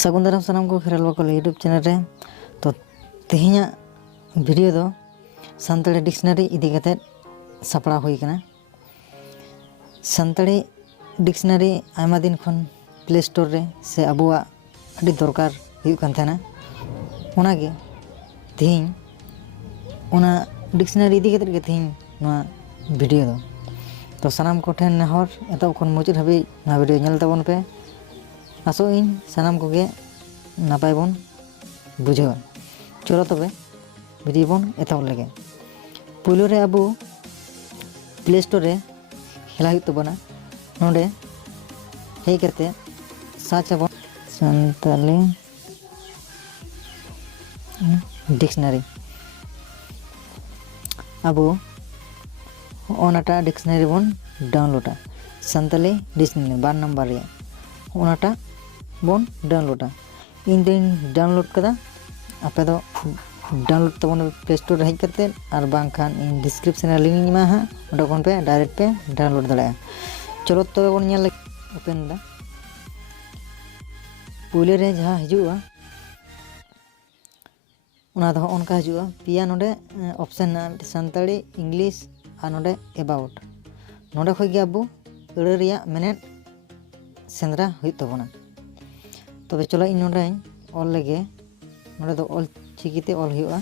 ᱥᱟᱹᱜᱩᱱ ᱫᱟᱨᱟᱢ ᱥᱟᱱᱟᱢ ᱠᱚ ᱠᱷᱮᱨᱣᱟᱞ ᱵᱟᱠᱚ ᱤᱭᱩᱴᱩᱵ ᱪᱮᱱᱮᱞ ᱨᱮ ᱛᱚ ᱛᱮᱦᱮᱧᱟᱜ ᱵᱷᱤᱰᱤᱭᱳ ᱫᱚ ᱥᱟᱱᱛᱟᱲᱤ ᱰᱤᱠᱥᱱᱟᱨᱤ ᱤᱫᱤ ᱠᱟᱛᱮᱫ ᱥᱟᱯᱲᱟᱣ ᱦᱩᱭ ᱟᱠᱟᱱᱟ। ᱥᱟᱱᱛᱟᱲᱤ ᱰᱤᱠᱥᱱᱟᱨᱤ ᱟᱭᱢᱟ ᱫᱤᱱ ᱠᱷᱚᱱ ᱯᱞᱮ ᱥᱴᱳᱨ ᱨᱮ ᱥᱮ ᱟᱵᱚᱣᱟᱜ ᱟᱹᱰᱤ ᱫᱚᱨᱠᱟর ᱦᱩᱭᱩᱜ ᱠᱟᱱ ᱛᱟᱦᱮᱱᱟ। ᱚᱱᱟᱜᱮ ᱛᱮᱦᱮᱧ ᱚᱱᱟ ᱰᱤᱠᱥᱱᱟᱨᱤ ᱤᱫᱤ ᱠᱟᱛᱮᱫ ᱜᱮ ᱛᱮᱦᱮᱧ ᱱᱚᱣᱟ ᱵᱷᱤᱰᱤᱭᱳ ᱫᱚ ᱛᱚ ᱥᱟᱱᱟᱢ ᱠᱚᱴᱷᱮᱱ ᱱᱮᱦᱚᱨ ᱮᱛᱚᱦᱚᱵ ᱠᱷᱚᱱ ᱢᱩᱪᱟᱹᱫ ᱦᱟᱹᱵᱤᱡ ᱱᱚᱣᱟ ᱵᱷᱤᱰᱤᱭᱳ ᱧᱮᱞ ᱛᱟᱵᱚᱱ ᱯᱮ। ᱟᱥᱚᱜ ᱤᱧ ᱥᱟᱱᱟᱢ ᱠᱚᱜᱮ ᱱᱟᱯᱟᱭ ᱵᱚᱱ ᱵᱩᱡᱷᱟᱹᱣᱟ। ᱪᱚᱞᱚ ᱛᱚᱵᱮ ᱵᱷᱤᱰᱤᱭᱳ ᱵᱚᱱ ᱮᱛᱚᱦᱚᱵ ᱞᱮᱜᱮ। ᱯᱳᱭᱞᱳ ᱨᱮ ᱟᱵᱚ ᱯᱞᱮ ᱥᱴᱳᱨ ᱨᱮ ᱦᱮᱞᱟ ᱦᱩᱭᱩᱜ ᱛᱟᱵᱚᱱᱟ। ᱱᱚᱰᱮ ᱦᱮᱡ ᱠᱟᱛᱮ ᱥᱟᱨᱪ ᱟᱵᱚᱱ ᱥᱟᱱᱛᱟᱞᱤ ᱰᱤᱠᱥᱱᱟᱨᱤ। ᱟᱵᱚ ᱚᱱᱟᱴᱟᱜ ᱰᱤᱠᱥᱱᱟᱨᱤ ᱵᱚᱱ ᱰᱟᱣᱩᱱᱞᱳᱰᱟ। ᱥᱟᱱᱛᱟᱞᱤ ᱰᱤᱠᱥᱱᱟᱨᱤ 2 নম্বর ᱨᱮᱭᱟᱜ ᱚᱱᱟᱴᱟᱜ ᱵᱚᱱ ᱰᱟᱣᱩᱱᱞᱳᱰᱟ। ᱤᱧ ᱫᱚᱧ ᱰᱟᱣᱩᱱᱞᱳᱰ ᱠᱟᱫᱟ। ᱟᱯᱮ ᱫᱚ ᱰᱟᱣᱩᱱᱞᱳᱰ ᱛᱟᱵᱚᱱ ᱯᱞᱮ ᱥᱴᱳᱨ ᱨᱮ ᱦᱮᱡ ᱠᱟᱛᱮᱫ ᱟᱨ ᱵᱟᱝᱠᱷᱟᱱ ᱤᱧ ᱰᱤᱥᱠᱨᱤᱯᱥᱚᱱ ᱨᱮ ᱞᱤᱝᱠ ᱤᱧ ᱮᱢᱟ ᱦᱟᱸᱜ ᱚᱸᱰᱮ ᱠᱷᱚᱱ ᱯᱮ ᱰᱟᱭᱨᱮᱠᱴ ᱯᱮ ᱰᱟᱣᱩᱱᱞᱳᱰ ᱫᱟᱲᱮᱭᱟᱜᱼᱟ। ᱪᱚᱞᱚ ᱛᱚᱵᱮ ᱵᱚᱱ ᱧᱮᱞ ᱞᱮᱜᱮ। ᱳᱯᱮᱱ ᱫᱟ ᱯᱳᱭᱞᱳ ᱨᱮ ᱡᱟᱦᱟᱸ ᱦᱤᱡᱩᱜᱼᱟ ᱚᱱᱟ ᱫᱚ ᱚᱱᱠᱟ ᱦᱤᱡᱩᱜᱼᱟ। ᱯᱮᱭᱟ ᱱᱚᱰᱮ ᱚᱯᱥᱮᱱ ᱢᱮᱱᱟᱜᱼᱟ ᱥᱟᱱᱛᱟᱲᱤ ᱤᱝᱞᱤশ ᱟᱨ ᱱᱚᱰᱮ ᱮᱵᱟᱩᱴ। ᱱᱚᱰᱮ ᱠᱷᱚᱡ ᱜᱮ ᱟᱵᱚ ᱟᱹᱲᱟᱹ ᱨᱮᱭᱟᱜ ᱢᱮᱱᱮᱫ ᱥᱮᱸᱫᱽᱨᱟ ᱦᱩᱭᱩᱜ ᱛᱟᱵᱚᱱᱟ। ᱛᱚᱵᱮ ᱪᱚᱞᱚ ᱤᱧ ᱱᱚᱰᱮᱧ ᱚᱞ ᱞᱮᱜᱮ। ᱱᱚᱰᱮ ᱫᱚ ᱚᱞ ᱪᱤᱠᱤᱛᱮ ᱚᱞ ᱦᱩᱭᱩᱜᱼᱟ।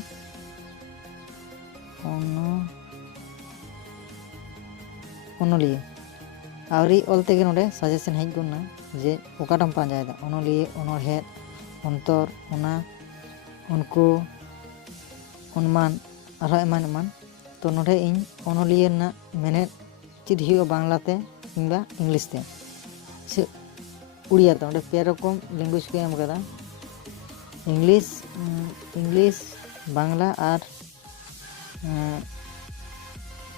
ᱚᱱᱚᱞᱤᱭᱟᱹ ᱟᱹᱣᱨᱤ ᱚᱞ ᱛᱮᱜᱮ ᱱᱚᱰᱮ ᱥᱟᱡᱮᱥᱚᱱ ᱦᱮᱡ ᱜᱚᱫ ᱮᱱᱟ ᱡᱮ ᱚᱠᱟᱴᱟᱢ ᱯᱟᱸᱡᱟᱭᱮᱫᱟ ᱚᱱᱚᱞᱤᱭᱟᱹ ᱚᱱᱚᱬᱦᱮᱸ ᱚᱱᱛᱚᱨ ᱚᱱᱟ ᱩᱱᱠᱩ ᱚᱱᱢᱟᱱ ᱟᱨᱦᱚᱸ ᱮᱢᱟᱱ ᱮᱢᱟᱱ। ᱛᱚ ᱱᱚᱰᱮ ᱤᱧ ᱚᱱᱚᱞᱤᱭᱟᱹ ᱨᱮᱱᱟᱜ ᱢᱮᱱᱮᱫ ᱪᱮᱫ ᱦᱩᱭᱩᱜᱼᱟ ᱵᱟᱝᱞᱟᱛᱮ কিংবা ইংলিশ তে সে উড়িয়াতে ᱚᱸᱰᱮ ᱯᱮ ᱨᱚᱠᱚᱢ ল্যাঙ্গুয়েজ ᱠᱚ ᱮᱢ ᱟᱠᱟᱫᱟ ইংলিশ বাংলা আর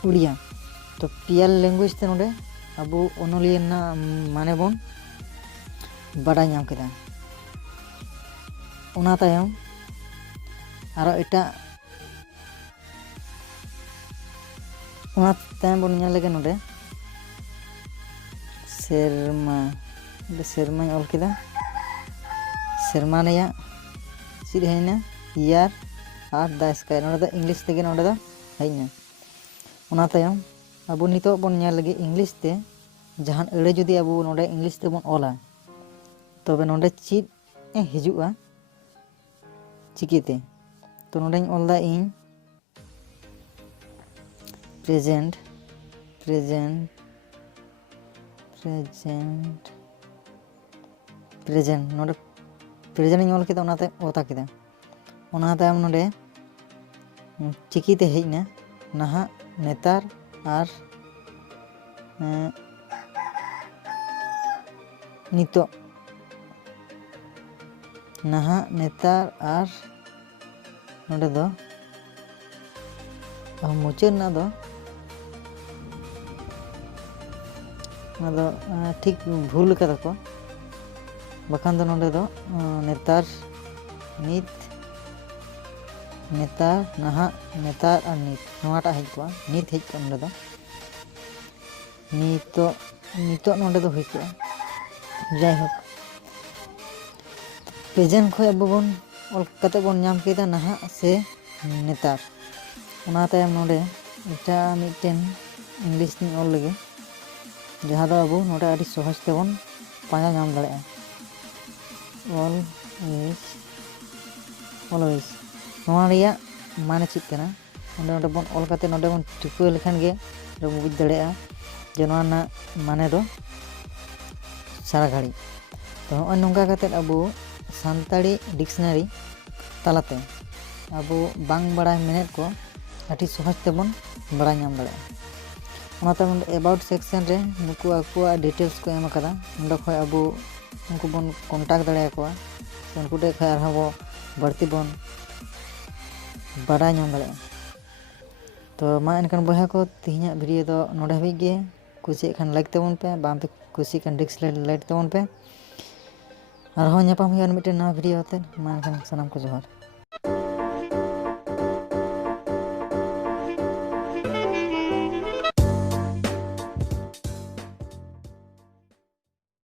উড়িয়া। তো পেয়ার ল্যাঙ্গুয়েজ তে ᱱᱚᱰᱮ ᱟᱵᱚ ᱚᱱᱚᱞᱤᱭᱟᱹ ᱨᱮᱱᱟᱜ ᱢᱟᱱᱮ ᱵᱚᱱ ᱵᱟᱰᱟᱭ ᱧᱟᱢ ᱠᱮᱫᱟ। ᱚᱱᱟ ᱛᱟᱭᱚᱢ ᱟᱨᱚ ᱮᱴᱟᱜ ᱚᱱᱟ ᱛᱟᱭᱚᱢ ᱵᱚᱱ ᱧᱮᱞ ᱞᱮᱜᱮ ᱱᱚᱰᱮ ᱥᱮᱨᱢᱟᱧ ᱚᱞ ᱠᱮᱫᱟ। ᱥᱮᱨᱢᱟ ᱨᱮᱭᱟᱜ ᱪᱮᱫ ᱦᱮᱡ ᱮᱱᱟ ᱤᱭᱟᱨ ᱟᱨ ᱫᱟ ᱥᱠᱟᱭ। ᱱᱚᱰᱮ ᱫᱚ ᱤᱝᱞᱤশ ᱛᱮᱜᱮ ᱱᱚᱰᱮ ᱫᱚ ᱦᱮᱡ ᱮᱱᱟ। ᱚᱱᱟ ᱛᱟᱭᱚᱢ ᱟᱵᱚ ᱱᱤᱛᱚᱜ ᱵᱚᱱ ᱧᱮᱞ ᱞᱮᱜᱮ ᱤᱝᱞᱤশ ᱛᱮ ᱡᱟᱦᱟᱱ ᱟᱹᱲᱟᱹ ᱡᱩᱫᱤ ᱟᱵᱚ ᱱᱚᱰᱮ ᱤᱝᱞᱤশ ᱛᱮᱵᱚᱱ ᱚᱞᱟ ᱛᱚᱵᱮ ᱱᱚᱰᱮ ᱪᱮᱫ ᱦᱤᱡᱩᱜᱼᱟ ᱪᱤᱠᱤᱛᱮ। ᱛᱚ ᱱᱚᱰᱮᱧ ᱚᱞᱫᱟ ᱤᱧ প্রেজেন্ট ᱱᱚᱰᱮ প্রেজেন্ট ᱤᱧ ᱚল ᱠᱮᱫᱟ ᱚᱱᱟতে ᱚᱛᱟ ᱠᱮᱫᱟ। ᱚᱱᱟ ᱛᱟᱭᱚᱢ ᱱᱚᱰᱮ ᱪᱤᱠᱤᱛᱮ ᱦᱮᱡ ᱮᱱᱟ ᱱᱟᱦᱟᱜ ᱱᱮᱛᱟর আর ᱱᱤᱛᱚᱜ। ᱱᱟᱦᱟᱜ ᱱᱮᱛᱟর আর ᱱᱚᱰᱮ ᱫᱚ ᱢᱩᱪᱟᱹᱫ ᱨᱮᱱᱟᱜ ᱫᱚ ᱚᱱᱟ ᱫᱚ ᱴᱷᱤᱠ ᱵᱷᱩᱞ ᱠᱟᱫᱟ ᱠᱚ ᱵᱟᱠᱷᱟᱱ ᱫᱚ ᱱᱚᱰᱮ ᱫᱚ ᱱᱮᱛᱟর ᱱᱤᱛ ᱱᱮᱛᱟর ᱱᱟᱦᱟᱜ ᱱᱮᱛᱟর আর ᱱᱤᱛ ᱱᱚᱣᱟᱴᱟᱜ ᱦᱮᱡ ᱠᱚᱜᱼᱟ ᱱᱤᱛ ᱦᱮᱡ ᱠᱚᱜᱼᱟ ᱱᱚᱰᱮ ᱫᱚ ᱱᱤᱛᱚᱜ ᱱᱚᱰᱮ ᱫᱚ ᱦᱩᱭ ᱠᱚᱜᱼᱟ। ᱡᱟᱭᱦᱳᱠ প্রেজেন্ট ᱠᱷᱚᱡ ᱟᱵᱚ ᱵᱚᱱ ᱚᱞ ᱠᱟᱛᱮ ᱵᱚᱱ ᱧᱟᱢ ᱠᱮᱫᱟ ᱱᱟᱦᱟᱜ ᱥᱮ ᱱᱮᱛᱟর। ᱚᱱᱟ ᱛᱟᱭᱚᱢ ᱱᱚᱰᱮ ᱮᱴᱟᱜ ᱢᱤᱫᱴᱮᱱ ᱤᱝᱞᱤশ ᱛᱤᱧ ᱚᱞ ᱞᱮᱜᱮ ᱡᱟᱦᱟᱸ ᱫᱚ ᱟᱵᱚ ᱱᱚᱰᱮ ᱟᱹᱰᱤ ᱥᱚᱦᱚᱡ ᱛᱮᱵᱚᱱ ᱯᱟᱸᱡᱟ ᱧᱟᱢ ᱫᱟᱲᱮᱭᱟᱜᱼᱟ। অলওয়েজ ᱱᱚᱣᱟ ᱨᱮᱭᱟᱜ ᱢᱟᱱᱮ ᱪᱮᱫ ᱠᱟᱱᱟ ᱱᱚᱰᱮ ᱵᱚᱱ ᱚᱞ ᱠᱟᱛᱮ ᱱᱚᱰᱮ ᱵᱚᱱ ᱴᱤᱯᱟᱹ ᱞᱮᱠᱷᱟᱱ ᱜᱮ ᱵᱚᱱ ᱵᱩᱡᱽ ᱫᱟᱲᱮᱭᱟᱜᱼᱟ ᱡᱮ ᱱᱚᱣᱟ ᱨᱮᱱᱟᱜ ᱢᱟᱱᱮ ᱫᱚ ᱥᱟᱨᱟ ᱜᱷᱟᱹᱲᱤᱡ। ᱛᱚ ᱱᱚᱜᱼᱚᱭ ᱱᱚᱝᱠᱟ ᱠᱟᱛᱮᱫ ᱟᱵᱚ ᱥᱟᱱᱛᱟᱲᱤ ᱰᱤᱠᱥᱱᱟᱨᱤ ᱛᱟᱞᱟᱛᱮ ᱟᱵᱚ ᱵᱟᱝ ᱵᱟᱲᱟᱭ ᱢᱮᱱᱮᱫ ᱠᱚ ᱟᱹᱰᱤ ᱥᱚᱦᱚᱡ ᱛᱮᱵᱚn ᱵᱟᱲᱟᱭ ᱧᱟᱢ ᱫᱟᱲᱮᱭᱟᱜᱼᱟ। ᱚᱱᱟ ᱛᱟᱭᱚᱢ ᱮᱵᱟᱩᱴ ᱥᱮᱠᱥᱮᱱ ᱨᱮ ᱱᱩᱠᱩ ᱟᱠᱚᱣᱟᱜ ᱰᱤᱴᱮᱞᱥ ᱠᱚ ᱮᱢ ᱟᱠᱟᱫᱟ ᱚᱸᱰᱮ ᱠᱷᱚᱡ ᱟᱵᱚ ᱩᱱᱠᱩ ᱵᱚᱱ ᱠᱚᱱᱴᱟᱠᱴ ᱫᱟᱲᱮᱭᱟᱠᱚᱣᱟ ᱩᱱᱠᱩ ᱴᱷᱮᱡ ᱠᱷᱚᱡ ᱟᱨᱦᱚᱸ ᱵᱚ ᱵᱟᱹᱲᱛᱤ ᱵᱚᱱ ᱵᱟᱰᱟᱭ ᱧᱟᱢ ᱫᱟᱲᱮᱭᱟᱜᱼᱟ। ᱛᱚ ᱢᱟ ᱮᱱᱠᱷᱟᱱ ᱵᱚᱭᱦᱟ ᱠᱚ ᱛᱮᱦᱮᱧᱟᱜ ᱵᱷᱤᱰᱤᱭᱳ ᱫᱚ ᱱᱚᱰᱮ ᱦᱟᱹᱵᱤᱡ ᱜᱮ ᱠᱩᱥᱤᱭᱟᱜ ᱠᱷᱟᱱ ᱞᱟᱭᱤᱠ ᱛᱟᱵᱚᱱ ᱯᱮ ᱵᱟᱝ ᱯᱮ ᱠᱩᱥᱤᱭᱟᱜ ᱠᱷᱟᱱ ᱰᱤᱥᱞᱟᱭᱤᱠ ᱛᱟᱵᱚᱱ ᱯᱮ। ᱟᱨᱦᱚᱸ ᱧᱟᱯᱟᱢ ᱦᱩᱭᱩᱜᱼᱟ ᱢᱤᱫᱴᱮᱱ ᱱᱟᱣᱟ ᱵᱷᱤᱰᱤᱭᱳ ᱟᱛᱮᱫ ᱢᱟ ᱮᱱᱠᱷᱟᱱ ᱥᱟᱱᱟᱢ ᱠᱚ ᱡᱚᱦᱟᱨ।